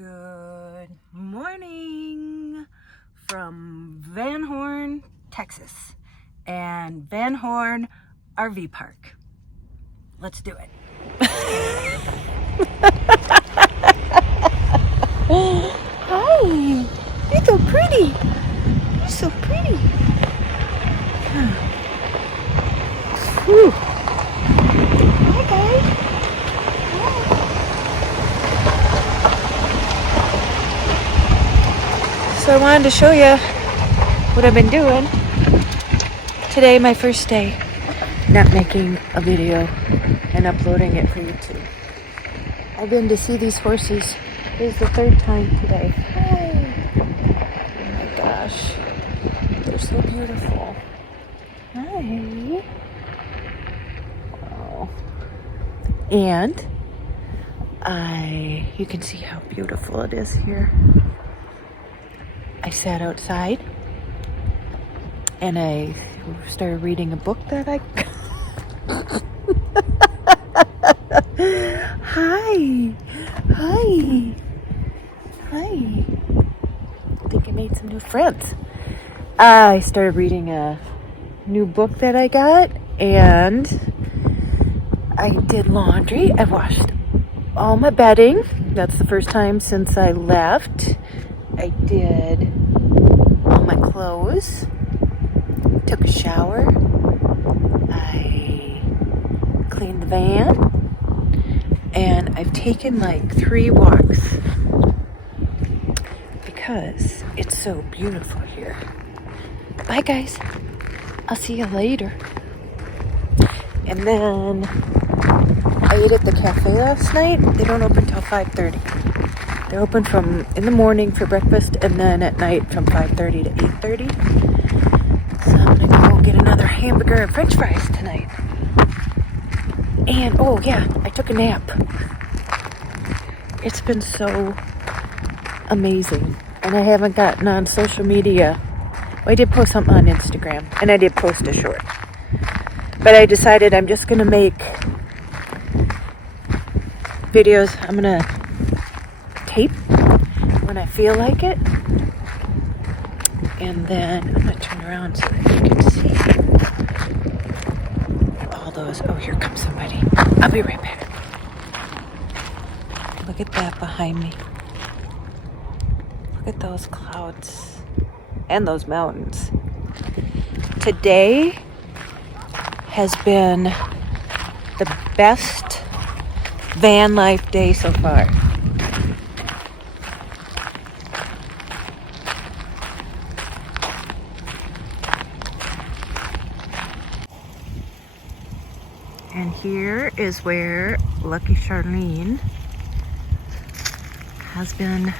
Good morning from Van Horn, Texas, and Van Horn RV Park. Let's do it. Hi, you're so pretty. You're so pretty. Whew. Hi, guys. So I wanted to show you what I've been doing. Today, my first day not making a video and uploading it for YouTube. I've been to see these horses. This is the third time today. Oh my gosh. They're so beautiful. Hi. Wow. And you can see how beautiful it is here. I sat outside and I started reading a book that I Hi. I think I made some new friends. I started reading a new book that I got, and I did laundry. I washed all my bedding. That's the first time since I left. I did all my clothes, took a shower, I cleaned the van, and I've taken like 3 walks because it's so beautiful here. Bye guys, I'll see you later. And then I ate at the cafe last night. They don't open till 5:30. They're open from in the morning for breakfast and then at night from 5:30 to 8:30. So I'm gonna go get another hamburger and french fries tonight. And oh yeah, I took a nap. It's been so amazing. And I haven't gotten on social media. Well, I did post something on Instagram and I did post a short. But I decided I'm just gonna make videos. I'm gonna tape when I feel like it, and then I'm gonna turn around so that you can see all those. Oh, here comes somebody. I'll be right back. Look at that behind me. Look at those clouds and those mountains. Today has been the best van life day so far. And here is where Lucky Charlene has been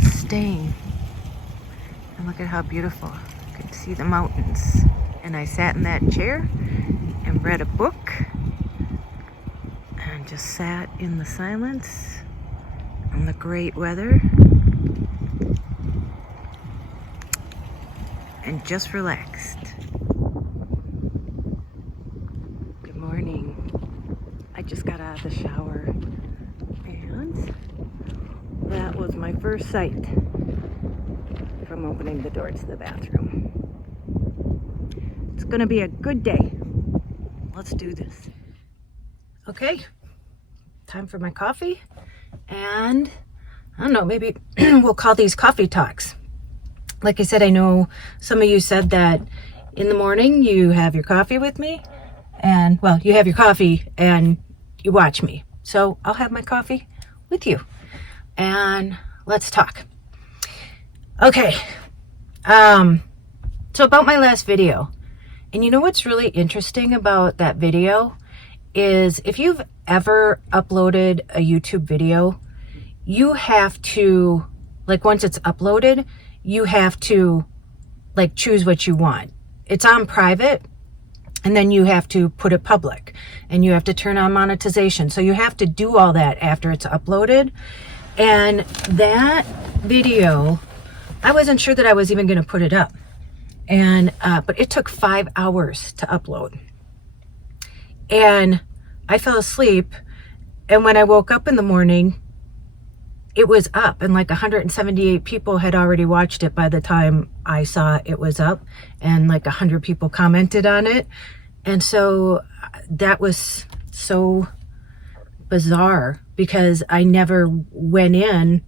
staying. And look at how beautiful. You can see the mountains. And I sat in that chair and read a book and just sat in the silence and the great weather and just relaxed. I just got out of the shower and that was my first sight from opening the door to the bathroom. It's gonna be a good day. Let's do this. Okay, time for my coffee, and I don't know, maybe we'll call these coffee talks. Like I said, I know some of you said that in the morning you have your coffee with me, and well, you have your coffee and you watch me. So I'll have my coffee with you and let's talk. Okay. So about my last video, and you know what's really interesting about that video is if you've ever uploaded a YouTube video, you have to, like, once it's uploaded, you have to like choose what you want. It's on private, and then you have to put it public, and you have to turn on monetization. So you have to do all that after it's uploaded. And that video, I wasn't sure that I was even going to put it up. And but it took 5 hours to upload. And I fell asleep, and when I woke up in the morning, it was up, and like 178 people had already watched it by the time I saw it was up, and like 100 people commented on it. And so that was so bizarre because I never went in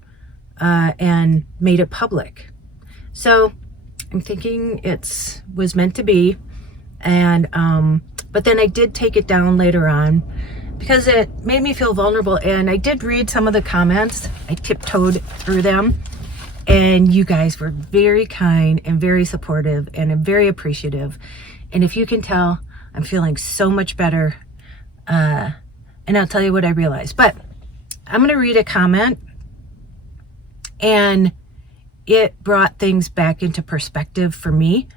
and made it public. So I'm thinking it was meant to be. And but then I did take it down later on because it made me feel vulnerable. And I did read some of the comments. I tiptoed through them, and you guys were very kind and very supportive and very appreciative. And if you can tell, I'm feeling so much better. And I'll tell you what I realized. But I'm going to read a comment, and it brought things back into perspective for me.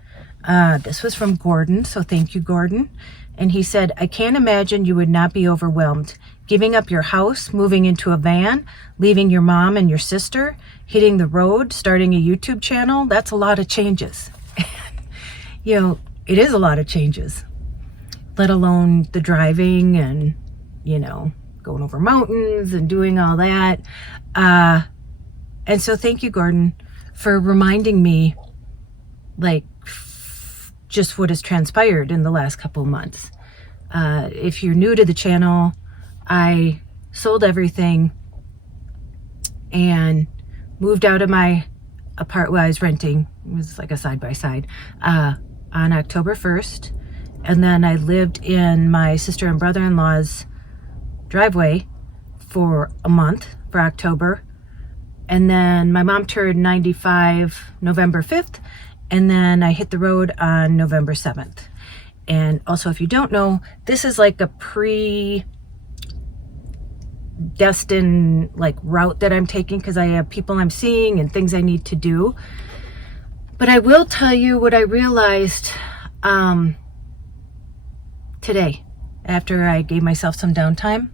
This was from Gordon, so thank you, Gordon. And he said, I can't imagine you would not be overwhelmed. Giving up your house, moving into a van, leaving your mom and your sister, hitting the road, starting a YouTube channel, that's a lot of changes. You know, it is a lot of changes, let alone the driving and, you know, going over mountains and doing all that. And so thank you, Gordon, for reminding me, like, just what has transpired in the last couple of months. If you're new to the channel, I sold everything and moved out of my apartment. Well, I was renting. It was like a side-by-side on October 1st. And then I lived in my sister and brother-in-law's driveway for a month, for October. And then my mom turned 95 November 5th. And then I hit the road on November 7th. And also, if you don't know, this is like a predestined like route that I'm taking because I have people I'm seeing and things I need to do. But I will tell you what I realized today, after I gave myself some downtime,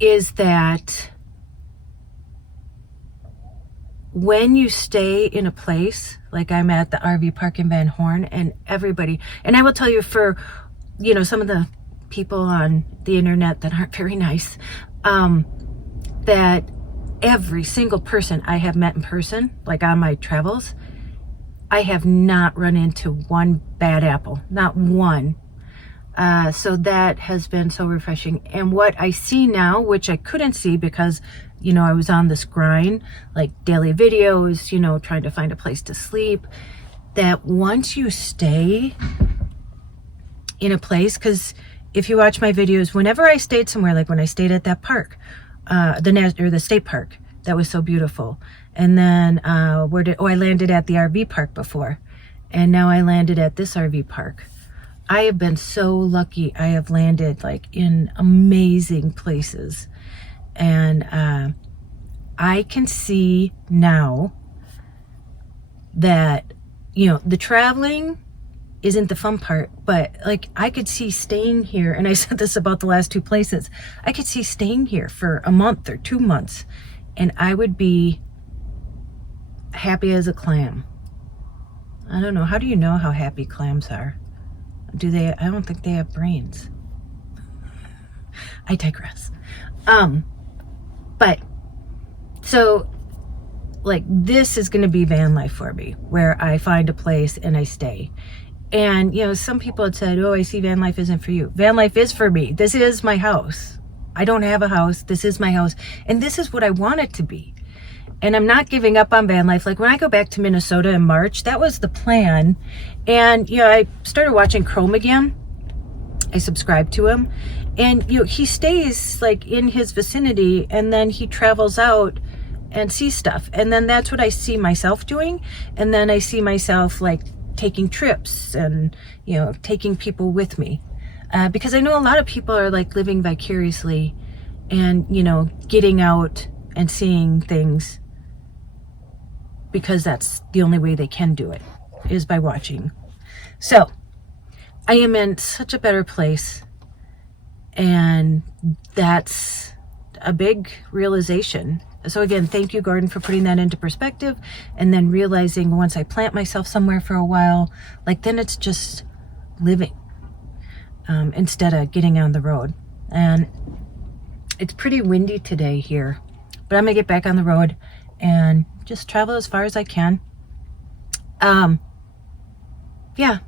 is that when you stay in a place, like I'm at the RV park in Van Horn, and everybody, and I will tell you, for, you know, some of the people on the internet that aren't very nice, that every single person I have met in person, like on my travels, I have not run into one bad apple, not one. So that has been so refreshing. And what I see now, which I couldn't see because, you know, I was on this grind, like daily videos, you know, trying to find a place to sleep, that once you stay in a place, because if you watch my videos, whenever I stayed somewhere, like when I stayed at that park, the state park, that was so beautiful. And then I landed at the RV park before, and now I landed at this RV park. I have been so lucky. I have landed like in amazing places. And I can see now that, you know, the traveling isn't the fun part, but like I could see staying here, and I said this about the last two places, I could see staying here for a month or 2 months, and I would be happy as a clam. I don't know. How do you know how happy clams are? Do they? I don't think they have brains. I digress. But so like this is going to be van life for me, where I find a place and I stay. And you know, some people had said, oh, I see van life isn't for you. Van life is for me. This is my house. I don't have a house. This is my house. And this is what I want it to be. And I'm not giving up on van life. Like when I go back to Minnesota in March, that was the plan. And, you know, I started watching Chrome again. I subscribed to him. And, you know, he stays like in his vicinity, and then he travels out and sees stuff. And then that's what I see myself doing. And then I see myself like taking trips and, you know, taking people with me. Because I know a lot of people are like living vicariously and, you know, getting out and seeing things because that's the only way they can do it, is by watching. So I am in such a better place, and that's a big realization. So again, thank you, Gordon, for putting that into perspective, and then realizing once I plant myself somewhere for a while, like then it's just living instead of getting on the road. And it's pretty windy today here, but I'm gonna get back on the road and just travel as far as I can. Yeah.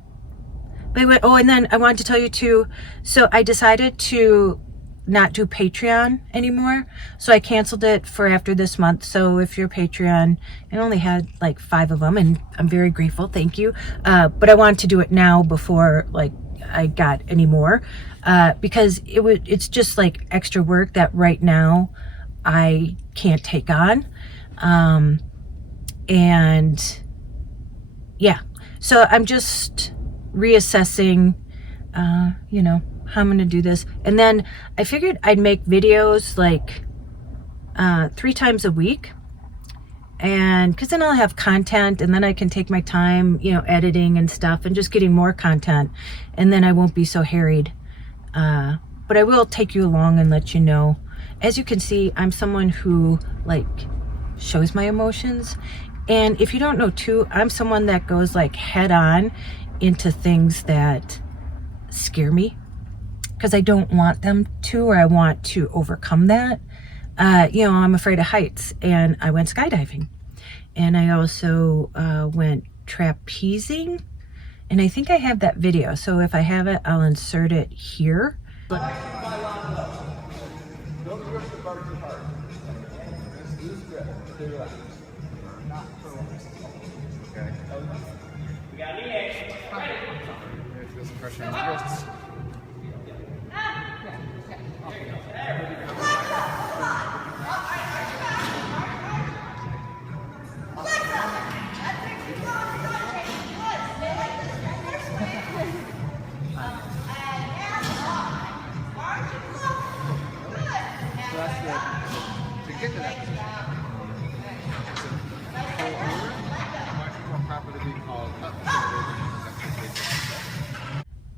But oh, and then I wanted to tell you too, so I decided to not do Patreon anymore, so I canceled it for after this month. So if you're Patreon, I only had like 5 of them, and I'm very grateful, thank you, but I wanted to do it now before like I got any more, because it's just like extra work that right now I can't take on, and yeah, so I'm just reassessing you know, how I'm gonna do this. And then I figured I'd make videos like 3 times a week, and because then I'll have content, and then I can take my time, you know, editing and stuff and just getting more content, and then I won't be so harried. But I will take you along and let you know. As you can see, I'm someone who like shows my emotions, and if you don't know too, I'm someone that goes like head on into things that scare me, because I don't want them to, or I want to overcome that. You know, I'm afraid of heights, and I went skydiving, and I also went trapezing, and I think I have that video, so if I have it, I'll insert it here.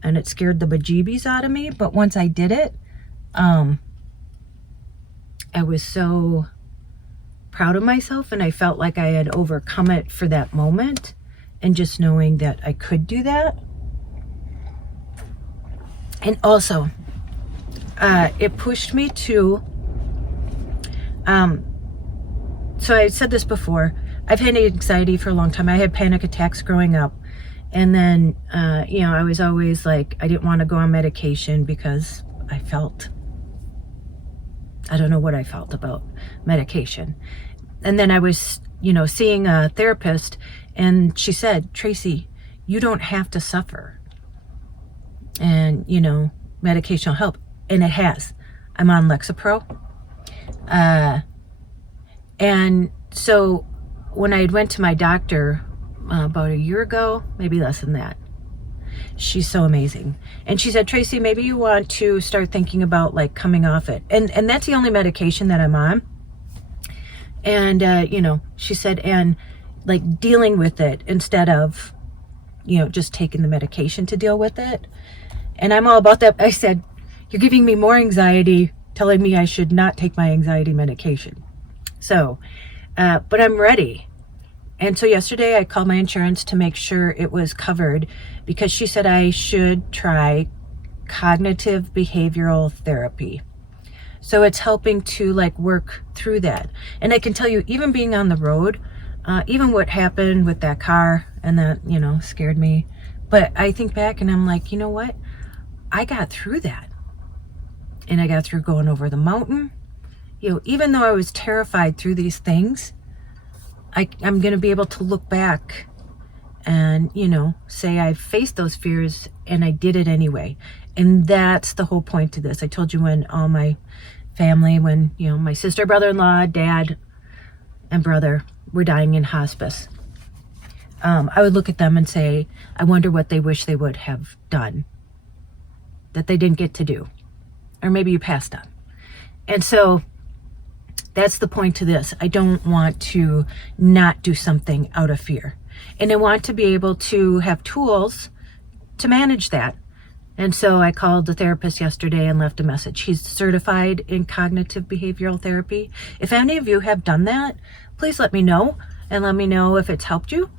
And it scared the bejeebies out of me, but once I did it, I was so proud of myself, and I felt like I had overcome it for that moment, and just knowing that I could do that. And also it pushed me to so I said this before, I've had anxiety for a long time. I had panic attacks growing up, and then you know, I was always like, I didn't want to go on medication because I don't know what I felt about medication. And then I was, you know, seeing a therapist, and she said, Tracy, you don't have to suffer, and you know, medication will help. And it has. I'm on Lexapro, and so when I went to my doctor about a year ago, maybe less than that, she's so amazing, and she said, Tracy, maybe you want to start thinking about like coming off it, and that's the only medication that I'm on. And you know, she said, and like dealing with it instead of, you know, just taking the medication to deal with it. And I'm all about that. I said, you're giving me more anxiety, telling me I should not take my anxiety medication. So but I'm ready. And so yesterday I called my insurance to make sure it was covered, because she said I should try cognitive behavioral therapy. So it's helping to like work through that. And I can tell you, even being on the road, even what happened with that car, and that, you know, scared me. But I think back and I'm like, you know what? I got through that. And I got through going over the mountain. You know, even though I was terrified through these things, I'm going to be able to look back and, you know, say I faced those fears and I did it anyway. And that's the whole point to this. I told you, when all my family, when, you know, my sister, brother-in-law, dad, and brother were dying in hospice, I would look at them and say, I wonder what they wish they would have done that they didn't get to do. Or maybe you passed on. And so that's the point to this. I don't want to not do something out of fear. And I want to be able to have tools to manage that. And so I called the therapist yesterday and left a message. He's certified in cognitive behavioral therapy. If any of you have done that, please let me know, and let me know if it's helped you.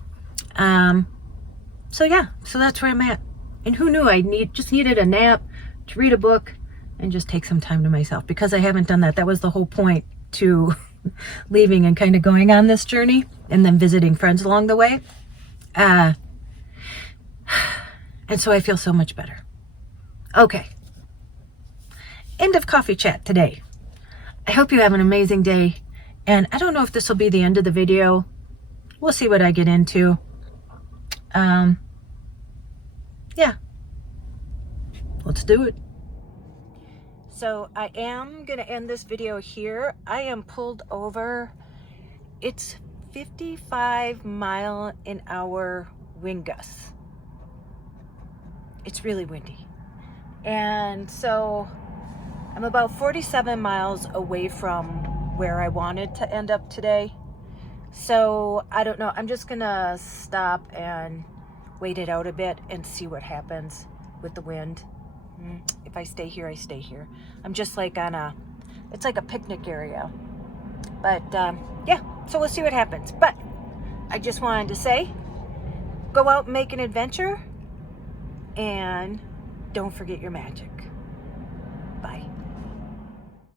So yeah, so that's where I'm at. And who knew I just needed a nap, to read a book, and just take some time to myself, because I haven't done that. That was the whole point to leaving and kind of going on this journey and then visiting friends along the way. And so I feel so much better. Okay. End of coffee chat today. I hope you have an amazing day. And I don't know if this will be the end of the video. We'll see what I get into. Yeah. Let's do it. So I am going to end this video here. I am pulled over. It's 55-mile-an-hour wind gusts. It's really windy. And so I'm about 47 miles away from where I wanted to end up today. So I don't know. I'm just going to stop and wait it out a bit and see what happens with the wind. If I stay here, I stay here. I'm just like on it's like a picnic area. But yeah, so we'll see what happens. But I just wanted to say, go out and make an adventure, and don't forget your magic.